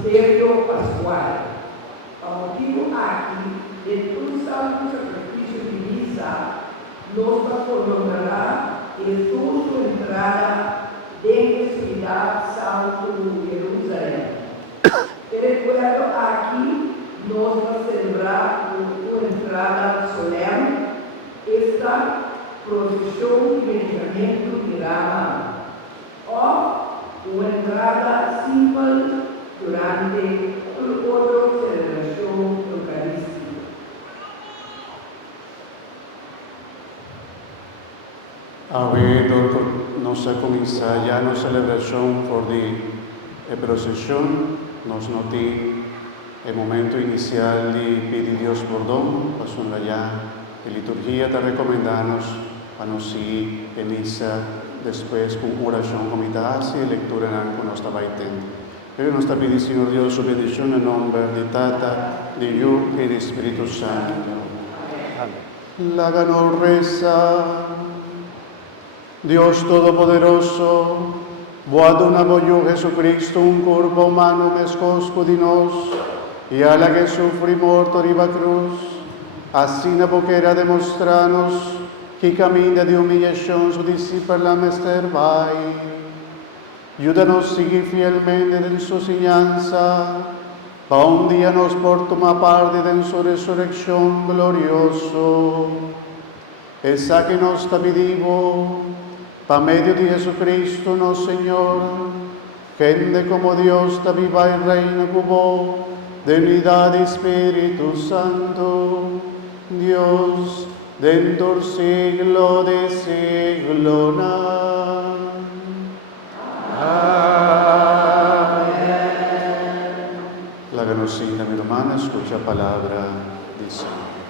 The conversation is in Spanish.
misterio pascual. Ao motivo aqui de tu santo sacrifício de misa, nos prolongará e tu entrada de Cidade Santo Jerusalém. Te recuerdo aqui, nos va a celebrar tu entrada solene, esta procesión de vencimento de Rama, o una entrada simple durante otra celebración eucarística. Avendo nossa começar já a celebração por de procissão, nos noti o momento inicial de pedir Deus perdão, passando já a liturgia está recomendando-nos para nos ir em missa depois com oração como está e leitura com nós está tendo. Eu nos pedi, Senhor Deus, sua bendição em nome de Tata, de Hijo e de Espírito Santo. Láganos reza. Dios Todopoderoso, voadunamo yo Jesucristo, un cuerpo humano mescosco de nos, y a la que sufri morto riba cruz, así na boquera demostranos que camina de humillación su discípula mester vai. Ayúdanos a seguir fielmente en su enseñanza, para un día nos por tomar parte en su resurrección glorioso. Esa que nos está vivo, por medio de Jesucristo, nuestro Señor, gente como Dios está viva y reina como de unidad de Espíritu Santo, Dios, dentro del siglo de siglo. Amén. La ganocina, mi hermana, escucha palabra del Señor.